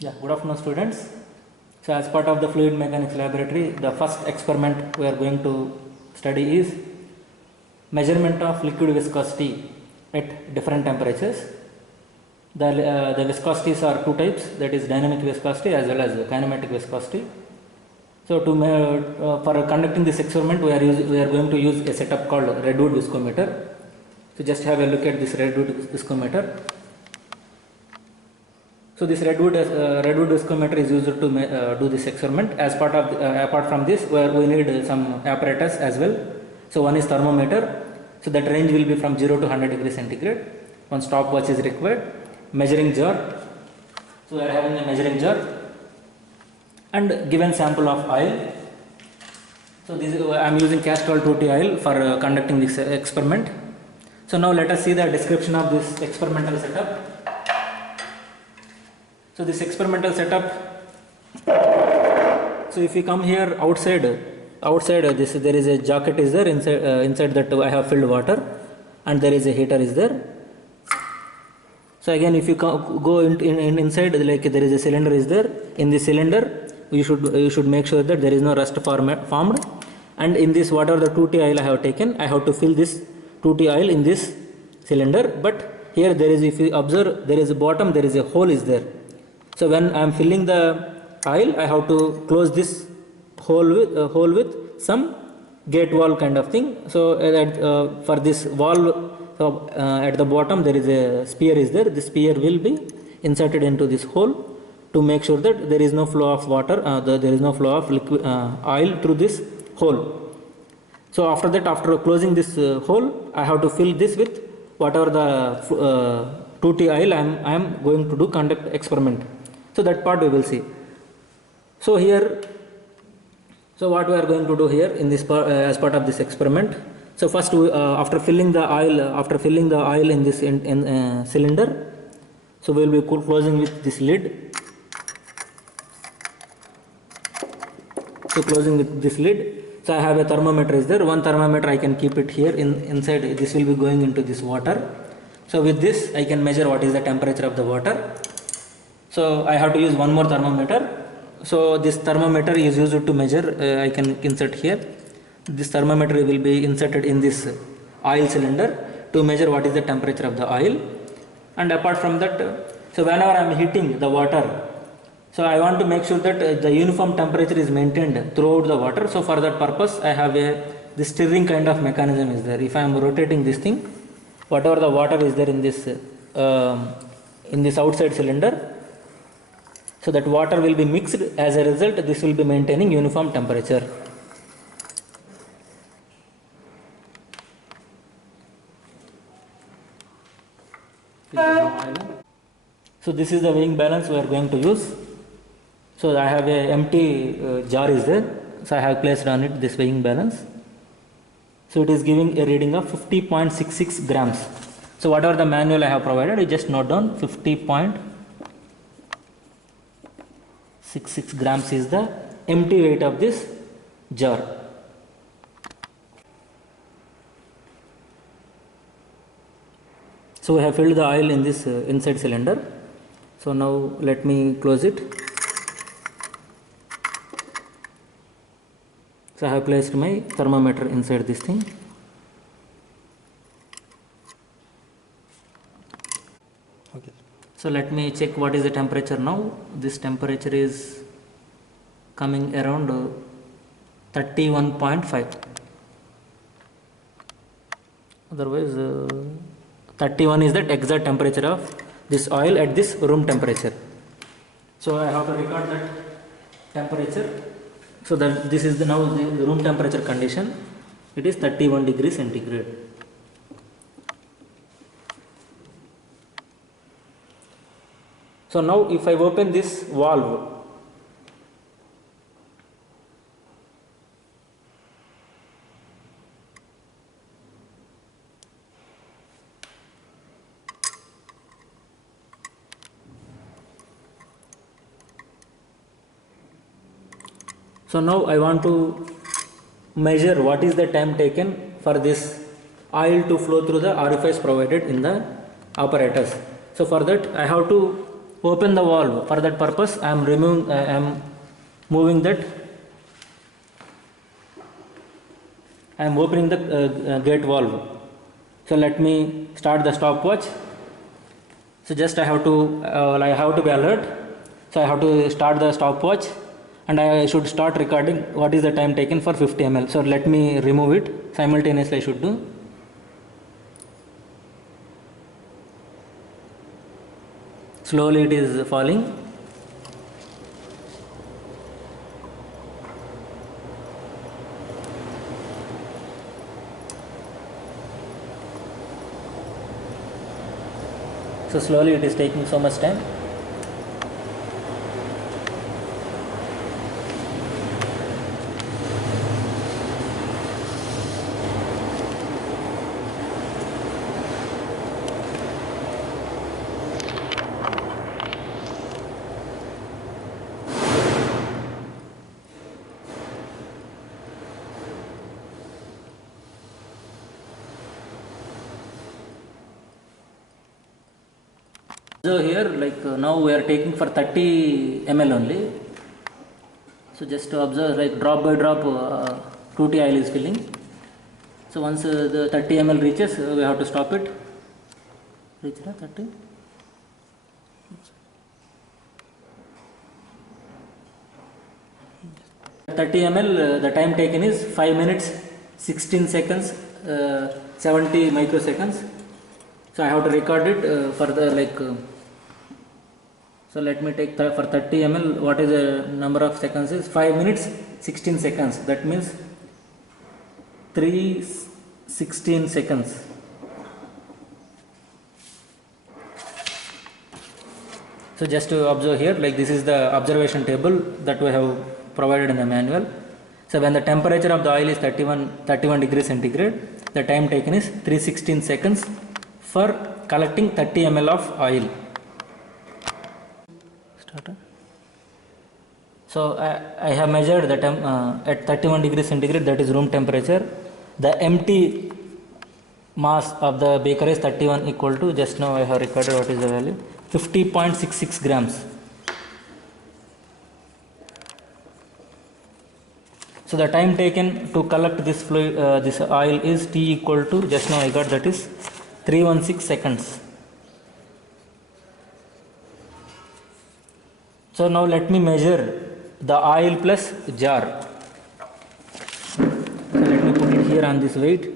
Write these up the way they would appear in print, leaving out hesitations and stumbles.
Yeah, good afternoon students. So as part of the fluid mechanics laboratory, the first experiment we are going to study is measurement of liquid viscosity at different temperatures. The viscosities are two types, that is dynamic viscosity as well as kinematic viscosity. So for conducting this experiment we are going to use a setup called Redwood Viscometer. So just have a look at this Redwood Viscometer. So this Redwood Viscometer is used to do this experiment. As part of apart from this, where we need some apparatus as well. So one is thermometer. So that range will be from 0 to 100 degrees centigrade. One stopwatch is required. Measuring jar. So we are having a measuring jar and given sample of oil. So this I am using Castrol 2T oil for conducting this experiment. So now let us see the description of this experimental setup. So this experimental setup, so if you come here outside this there is a jacket is there, inside that I have filled water and there is a heater is there. So again if you go inside, like there is a cylinder is there. In this cylinder you should make sure that there is no rust formed, and in this whatever the 2T oil I have taken, I have to fill this 2T oil in this cylinder. But here there is, if you observe, there is a bottom, there is a hole is there. So when I am filling the oil, I have to close this hole with some gate valve kind of thing. So for this valve, at the bottom there is a spear is there. This spear will be inserted into this hole to make sure that there is no flow of water, there is no flow of liquid oil through this hole. So after that, after closing this hole, I have to fill this with whatever the 2T oil I am going to do conduct experiment. So that part we will see. So here, so what we are going to do here in this part, as part of this experiment. So first, after filling the oil in this cylinder, so we will be closing with this lid. So closing with this lid. So I have a thermometer is there. One thermometer I can keep it here inside. This will be going into this water. So with this I can measure what is the temperature of the water. So I have to use one more thermometer. So this thermometer is used to measure. I can insert here. This thermometer will be inserted in this oil cylinder to measure what is the temperature of the oil. And apart from that, so whenever I am heating the water, so I want to make sure that the uniform temperature is maintained throughout the water. So for that purpose, I have this stirring kind of mechanism is there. If I am rotating this thing, whatever the water is there in this outside cylinder, so that water will be mixed. As a result, this will be maintaining uniform temperature. So this is the weighing balance we are going to use. So I have a empty jar is there. So I have placed on it this weighing balance. So it is giving a reading of 50.66 grams. So whatever the manual I have provided, you just note down 50.66 grams is the empty weight of this jar. So we have filled the oil in this inside cylinder. So now let me close it. So I have placed my thermometer inside this thing. Okay. So let me check what is the temperature now. This temperature is coming around 31.5. Otherwise, 31 is the exact temperature of this oil at this room temperature. So I have to record that temperature. So that this is now the room temperature condition. It is 31 degrees centigrade. So now if I open this valve, so now I want to measure what is the time taken for this oil to flow through the orifice provided in the apparatus. So for that I have to open the valve. For that purpose I am moving that, I am opening the gate valve. So let me start the stopwatch. So just I have to be alert. So I have to start the stopwatch and I should start recording what is the time taken for 50 ml. So let me remove it simultaneously. I should do. Slowly it is falling. So slowly it is taking so much time. So here now we are taking for 30 ml only. So just to observe, like drop by drop 2T oil is filling. So once the 30 ml reaches, we have to stop it. Reach 30? 30 ml, the time taken is 5 minutes 16 seconds 70 microseconds. So I have to record it for the so let me take for 30 ml, what is the number of seconds is 5 minutes 16 seconds, that means 316 seconds. So just to observe here, like this is the observation table that we have provided in the manual. So when the temperature of the oil is 31 degrees centigrade, the time taken is 316 seconds for collecting 30 ml of oil. So I have measured the at 31 degrees centigrade, that is room temperature. The empty mass of the beaker is 31 equal to, just now I have recorded what is the value, 50.66 grams. So the time taken to collect this fluid, this oil is T equal to, just now I got, that is 316 seconds. So now let me measure the oil plus jar. So let me put it here on this weight.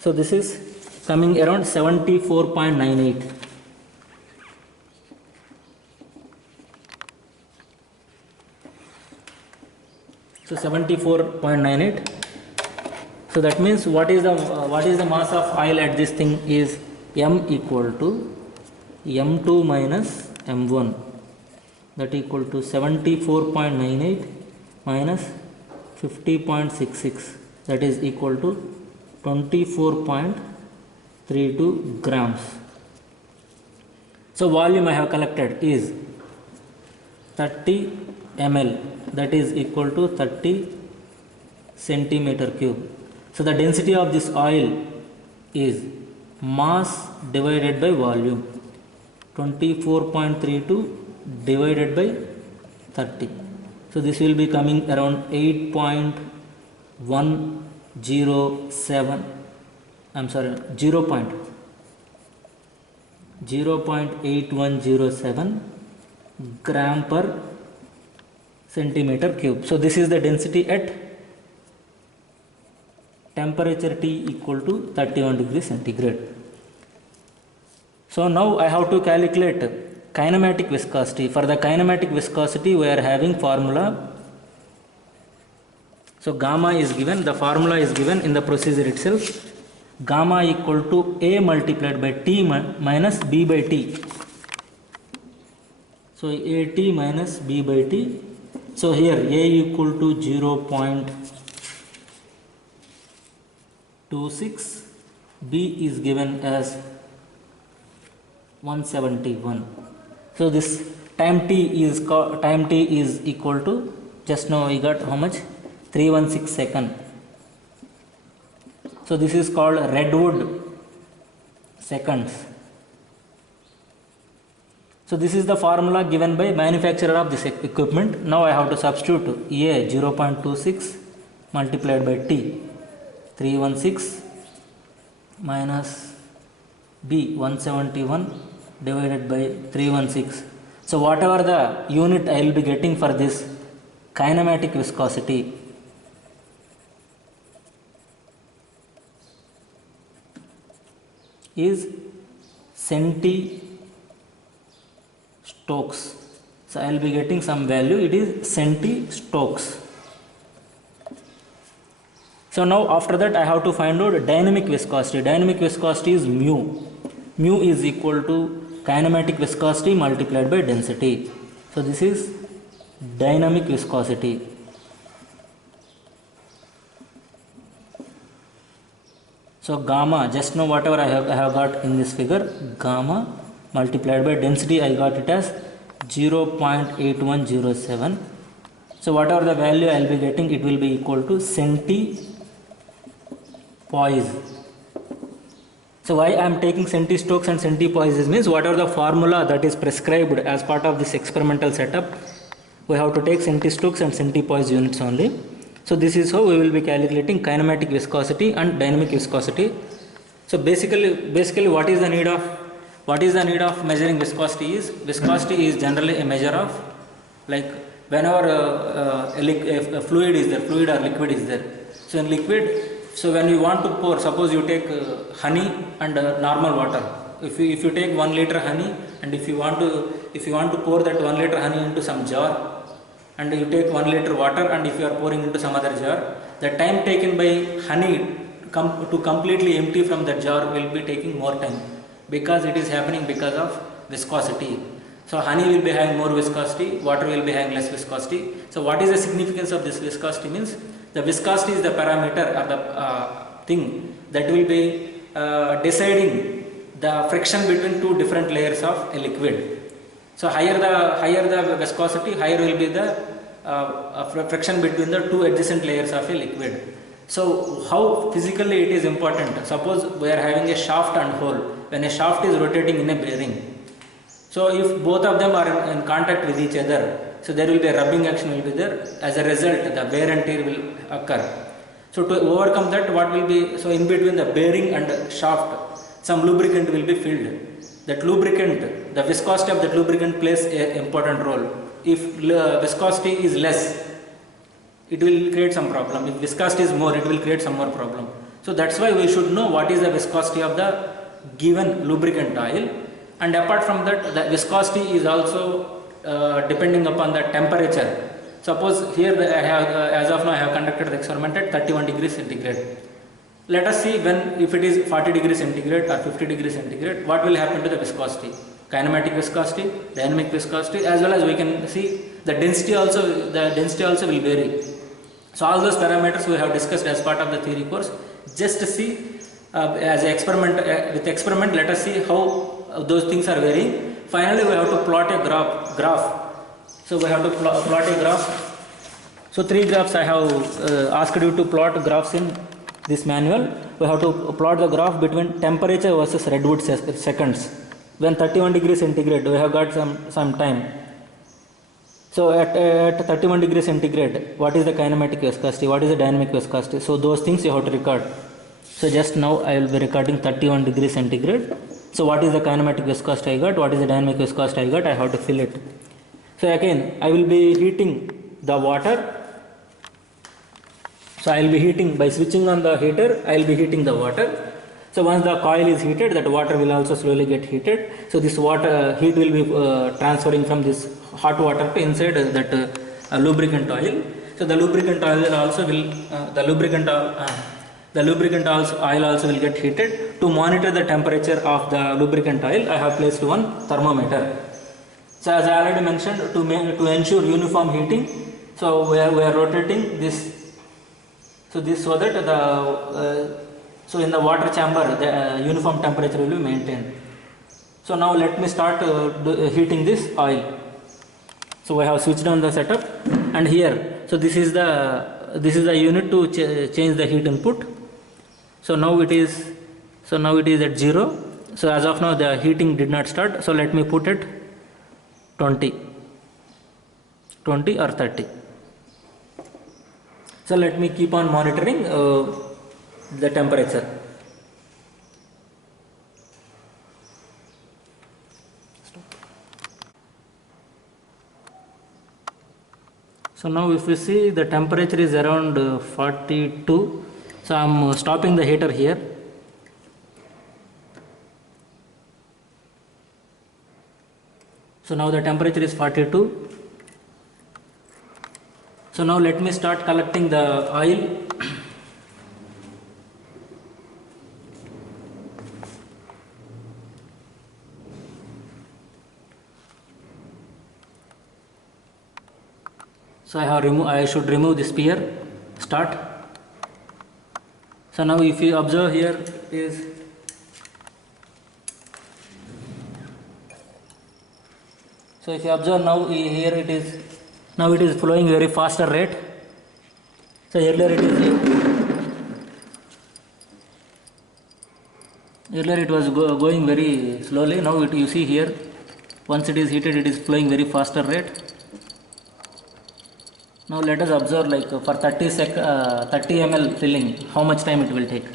So this is coming around 74.98. So 74.98. So that means what is the mass of oil at this thing is M equal to M2 minus M1, that equal to 74.98 minus 50.66, that is equal to 24.32 grams. So volume I have collected is 30 ml, that is equal to 30 centimeter cube. So the density of this oil is mass divided by volume, 24.32 divided by 30. So this will be coming around 8.107, I'm sorry, 0.8107 gram per centimeter cube. So this is the density at temperature T equal to 31 degrees centigrade. So now I have to calculate kinematic viscosity. For the kinematic viscosity we are having formula. So gamma is given, the formula is given in the procedure itself. Gamma equal to A multiplied by T minus B by T. So AT minus B by T. So here A equal to 0.26, B is given as 171. So this time T is equal to, just now we got how much, 316 second. So this is called Redwood seconds. So this is the formula given by manufacturer of this equipment. Now I have to substitute A 0.26 multiplied by T 316 minus B 171 divided by 316. So whatever the unit I will be getting for this kinematic viscosity is centi-stokes. So I will be getting some value, it is centi-stokes. So now after that I have to find out dynamic viscosity. Dynamic viscosity is mu. Mu is equal to kinematic viscosity multiplied by density. So this is dynamic viscosity. So gamma, just now whatever I have got in this figure, gamma multiplied by density, I got it as 0.8107. So whatever the value I will be getting, it will be equal to centipoise. So why I am taking centi-stokes and centipoises means whatever the formula that is prescribed as part of this experimental setup, we have to take centi-stokes and centipoise units only. So this is how we will be calculating kinematic viscosity and dynamic viscosity. So basically what is the need of measuring viscosity is generally a measure of, like, whenever a fluid is there, fluid or liquid is there. So in liquid, so when you want to pour, suppose you take honey and normal water. If you take 1 liter honey, and if you want to pour that 1 liter honey into some jar, and you take 1 liter water, and if you are pouring into some other jar, the time taken by honey to completely empty from the jar will be taking more time, because it is happening because of viscosity. So honey will be having more viscosity, water will be having less viscosity. So what is the significance of this viscosity means, the viscosity is the parameter or the thing that will be deciding the friction between two different layers of a liquid. So higher the viscosity, higher will be the friction between the two adjacent layers of a liquid. So how physically it is important, suppose we are having a shaft and hole. When a shaft is rotating in a bearing, so if both of them are in contact with each other, so there will be a rubbing action will be there. As a result, the wear and tear will occur. So to overcome that, what will be, so in between the bearing and shaft, some lubricant will be filled. That lubricant, the viscosity of that lubricant plays an important role. If viscosity is less, it will create some problem. If viscosity is more, it will create some more problem. So that's why we should know what is the viscosity of the given lubricant oil. And apart from that, the viscosity is also depending upon the temperature. Suppose here as of now I have conducted the experiment at 31 degrees centigrade. Let us see if it is 40 degrees centigrade or 50 degrees centigrade, what will happen to the viscosity. Kinematic viscosity, dynamic viscosity, as well as we can see the density also will vary. So all those parameters we have discussed as part of the theory course. Just to see as an experiment, with experiment, let us see how those things are varying. Finally we have to plot a graph. So we have to plot a graph. So 3 graphs I have asked you to plot graphs in this manual. We have to plot the graph between temperature versus Redwood seconds. When 31 degrees centigrade, we have got some time. So at 31 degrees centigrade, what is the kinematic viscosity, what is the dynamic viscosity? So those things you have to record. So just now I will be recording 31 degrees centigrade. So what is the kinematic viscosity I got, what is the dynamic viscosity I got, I have to fill it. So again, I will be heating the water. So I will be heating, by switching on the heater, I will be heating the water. So once the coil is heated, that water will also slowly get heated. So this water heat will be transferring from this hot water to inside that lubricant oil. So the lubricant oil also will oil also will get heated. To monitor the temperature of the lubricant oil, I have placed one thermometer. So as I already mentioned, to ensure uniform heating, so we are rotating this. So so that so in the water chamber the uniform temperature will be maintained. So now let me start heating this oil. So we have switched on the setup, and here, so this is the unit to change the heat input. So now it is at 0. So as of now the heating did not start. So let me put it 20, 20 or 30. So let me keep on monitoring the temperature. So now if we see, the temperature is around 42. So I am stopping the heater here. So now the temperature is 42. So now let me start collecting the oil. So I should remove the spear. Start. So now if you observe here is, so if you observe now here it is, now it is flowing very faster rate. So earlier it was going very slowly. Now you see here, once it is heated, it is flowing very faster rate. Now let us observe, like for 30 ml filling, how much time it will take.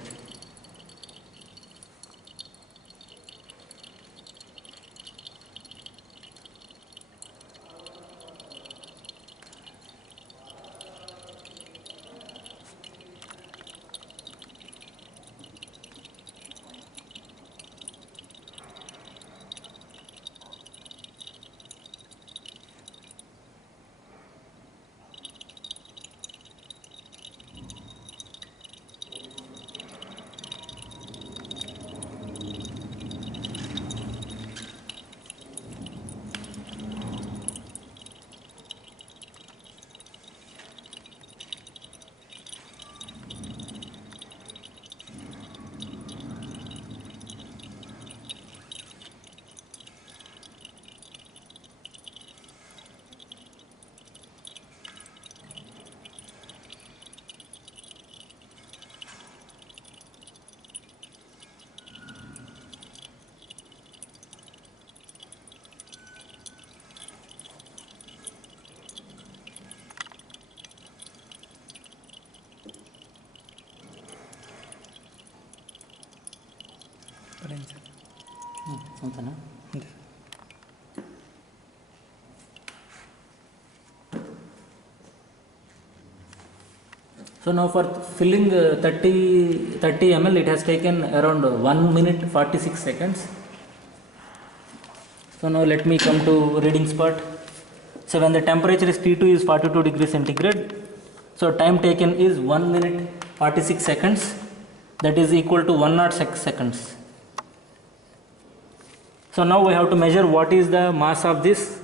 అంతేనా? So now for filling 30 ml, it has taken around 1 minute 46 seconds. So now let me come to reading spot. So when the temperature is T2 is 42 degrees centigrade, so time taken is 1 minute 46 seconds, that is equal to 106 seconds. So now we have to measure what is the mass of this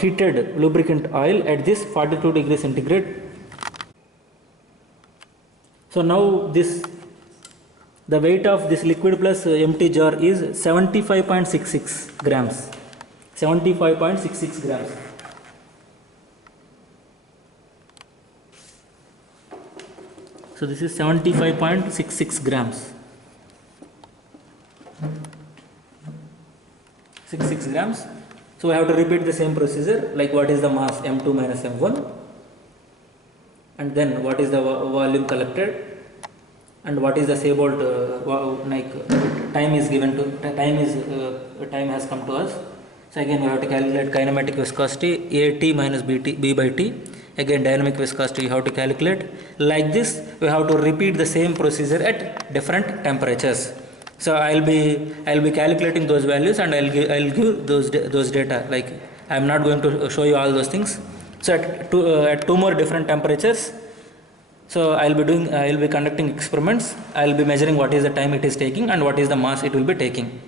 heated lubricant oil at this 42 degrees centigrade. So now the weight of this liquid plus empty jar is 75.66 grams. 75.66 grams. So this is 75.66 grams. 66 grams. So we have to repeat the same procedure, like what is the mass M2 minus M1, and then what is the volume collected, and what is the Seabolt time is given to time has come to us. So again we have to calculate kinematic viscosity, AT minus B by T. Again dynamic viscosity you have to calculate. Like this we have to repeat the same procedure at different temperatures. So I'll be calculating those values, and I'll give those data. Like I'm not going to show you all those things. So at two more different temperatures, so I'll be conducting experiments. I'll be measuring what is the time it is taking and what is the mass it will be taking.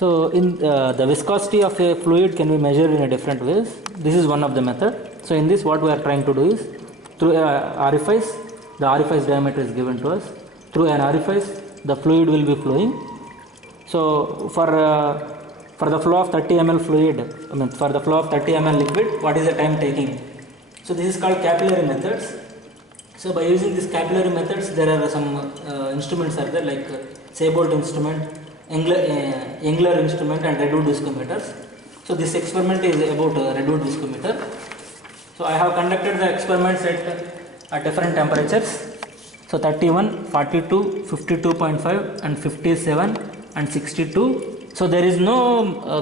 So in the viscosity of a fluid can be measured in a different ways. This is one of the method. So in this what we are trying to do is, through orifice, the orifice diameter is given to us. Through an orifice the fluid will be flowing. So for the flow of 30 ml fluid, for the flow of 30 ml liquid, what is the time taking? So this is called capillary methods. So by using these capillary methods, there are some instruments are there, like Seybold instrument, Engler instrument, and Redwood Viscometers. So this experiment is about Redwood Viscometer. So I have conducted the experiments at different temperatures. So 31, 42, 52.5, and 57, and 62. So there is no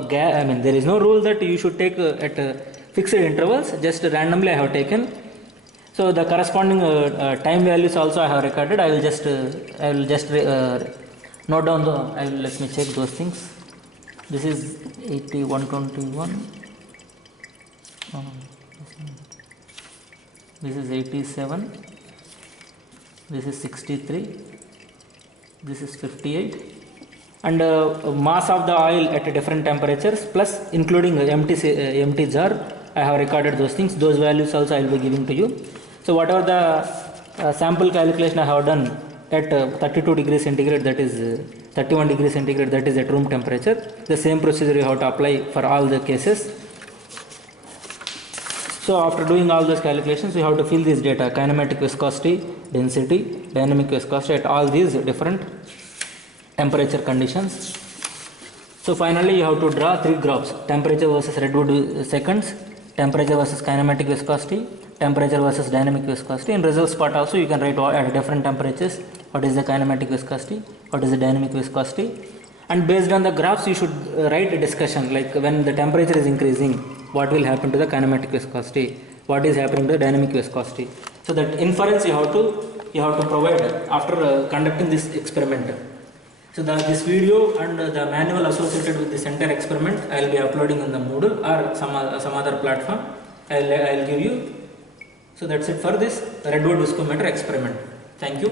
there is no rule that you should take at fixed intervals. Just randomly I have taken. So the corresponding time values also I have recorded. I will just note down the. Let me check those things. This is 8121. This is 87. This is 63. This is 58. And mass of the oil at different temperatures plus including empty jar, I have recorded those things. Those values also I will be giving to you. So whatever the sample calculation I have done at 32 degrees centigrade, that is 31 degrees centigrade, that is at room temperature, the same procedure you have to apply for all the cases. So after doing all those calculations, you have to fill this data: kinematic viscosity, density, dynamic viscosity at all these different temperature conditions. So finally you have to draw 3 graphs: temperature versus Redwood seconds, temperature versus kinematic viscosity, temperature versus dynamic viscosity. In results part also you can write at different temperatures what is the kinematic viscosity, what is the dynamic viscosity, and based on the graphs you should write a discussion, like when the temperature is increasing, what will happen to the kinematic viscosity, what is happening to the dynamic viscosity. So that inference you have to provide after conducting this experiment. So this video and the manual associated with this entire experiment I will be uploading in the Moodle or some other platform. I will give you. So that's it for this Redwood Viscometer experiment. Thank you.